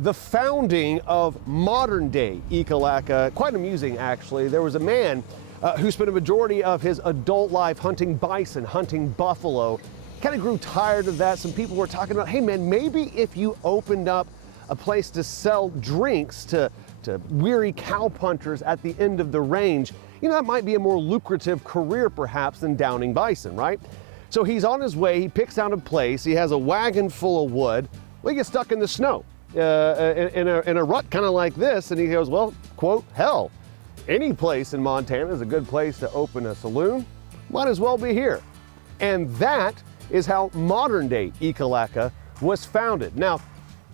The founding of modern day Ekalaka, quite amusing actually. There was a man who spent a majority of his adult life hunting bison, hunting buffalo. Kind of grew tired of that. Some people were talking about, hey man, maybe if you opened up a place to sell drinks to weary cow punters at the end of the range, you know, that might be a more lucrative career perhaps than downing bison, right? So he's on his way, he picks out a place, he has a wagon full of wood. Well, he gets stuck in the snow in a rut kind of like this, and he goes, well, quote, hell, any place in Montana is a good place to open a saloon. Might as well be here. And that is how modern day Ekalaka was founded. Now,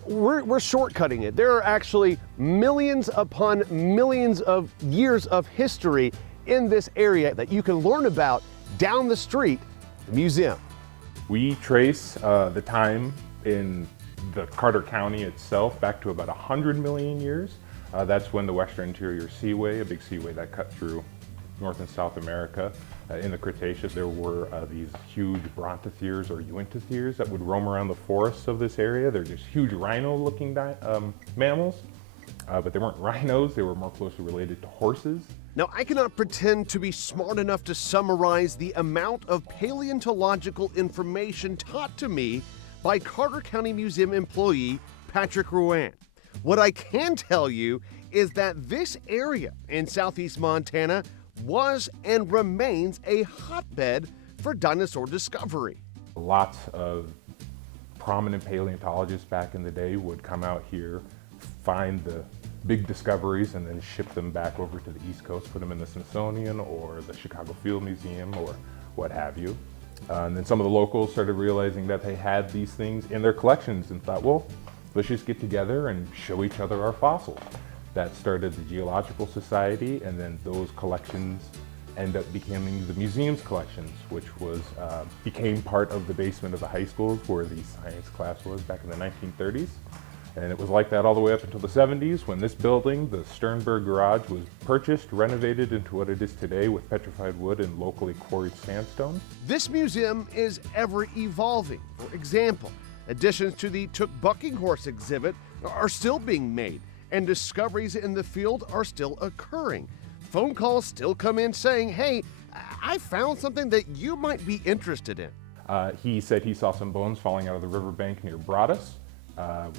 we're shortcutting it. There are actually millions upon millions of years of history in this area that you can learn about down the street, the museum. We trace the time in the Carter County itself back to about 100 million years. That's when the Western Interior Seaway, a big seaway that cut through North and South America, in the Cretaceous, there were these huge brontotheres or uintotheres that would roam around the forests of this area. They're just huge rhino-looking mammals, but they weren't rhinos, they were more closely related to horses. Now, I cannot pretend to be smart enough to summarize the amount of paleontological information taught to me by Carter County Museum employee Patrick Ruan. What I can tell you is that this area in southeast Montana was and remains a hotbed for dinosaur discovery. Lots of prominent paleontologists back in the day would come out here, find the big discoveries, and then ship them back over to the East Coast, put them in the Smithsonian or the Chicago Field Museum or what have you. And then some of the locals started realizing that they had these things in their collections and thought, well, let's just get together and show each other our fossils. That started the Geological Society, and then those collections end up becoming the museum's collections, which was became part of the basement of the high schools where the science class was back in the 1930s. And it was like that all the way up until the 70s when this building, the Sternberg Garage, was purchased, renovated into what it is today with petrified wood and locally quarried sandstone. This museum is ever evolving. For example, additions to the Took Bucking Horse exhibit are still being made, and discoveries in the field are still occurring. Phone calls still come in saying, hey, I found something that you might be interested in. He said he saw some bones falling out of the riverbank near Broadus.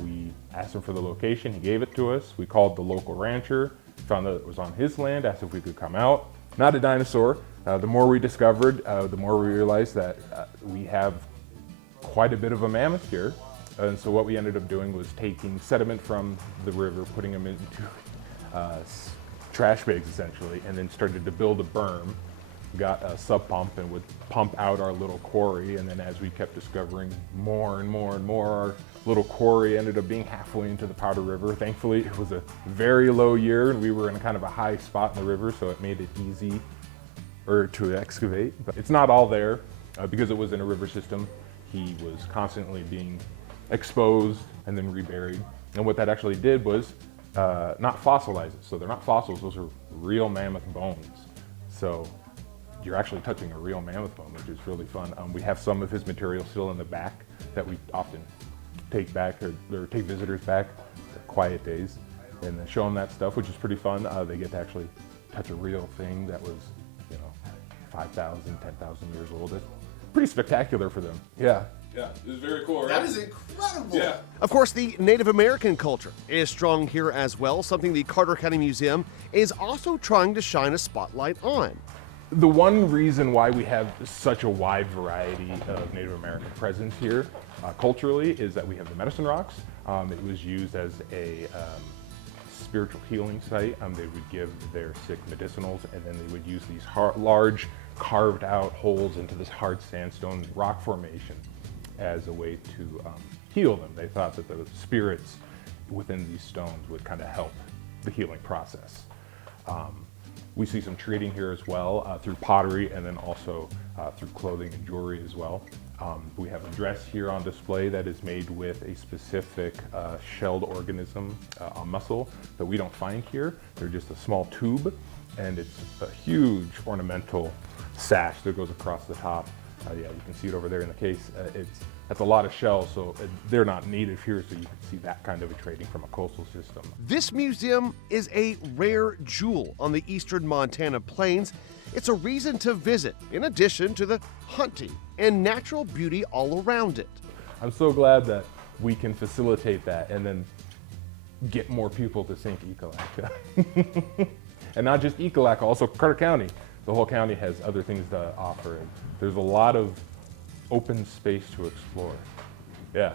We asked him for the location, he gave it to us. We called the local rancher, found that it was on his land, asked if we could come out. Not a dinosaur. The more we discovered, the more we realized that we have quite a bit of a mammoth here. And so what we ended up doing was taking sediment from the river, putting them into trash bags essentially, and then started to build a berm. Got a sub pump and would pump out our little quarry, and then as we kept discovering more and more and more, our little quarry ended up being halfway into the Powder River. Thankfully, it was a very low year and we were in kind of a high spot in the river, so it made it easy to excavate. But it's not all there because it was in a river system. He was constantly being exposed and then reburied. And what that actually did was not fossilize it. So they're not fossils, those are real mammoth bones. So you're actually touching a real mammoth bone, which is really fun. We have some of his material still in the back that we often take back or take visitors back for quiet days and then show them that stuff, which is pretty fun. They get to actually touch a real thing that was, 5,000, 10,000 years old. It's pretty spectacular for them. Yeah. Yeah, this is very cool, right? That is incredible. Yeah. Of course, the Native American culture is strong here as well, something the Carter County Museum is also trying to shine a spotlight on. The one reason why we have such a wide variety of Native American presence here culturally is that we have the medicine rocks. It was used as a spiritual healing site. They would give their sick medicinals, and then they would use these large carved out holes into this hard sandstone rock formation as a way to heal them. They thought that the spirits within these stones would kind of help the healing process. We see some treating here as well through pottery, and then also through clothing and jewelry as well. We have a dress here on display that is made with a specific shelled organism, a mussel, that we don't find here. They're just a small tube, and it's a huge ornamental sash that goes across the top. Yeah, you can see it over there in the case. It's That's a lot of shells, so they're not native here, so you can see that kind of a trading from a coastal system. This museum is a rare jewel on the eastern Montana plains. It's a reason to visit, in addition to the hunting and natural beauty all around it. I'm so glad that we can facilitate that and then get more people to think Ekalaka. And not just Ekalaka, also Carter County. The whole county has other things to offer. There's a lot of open space to explore. Yeah.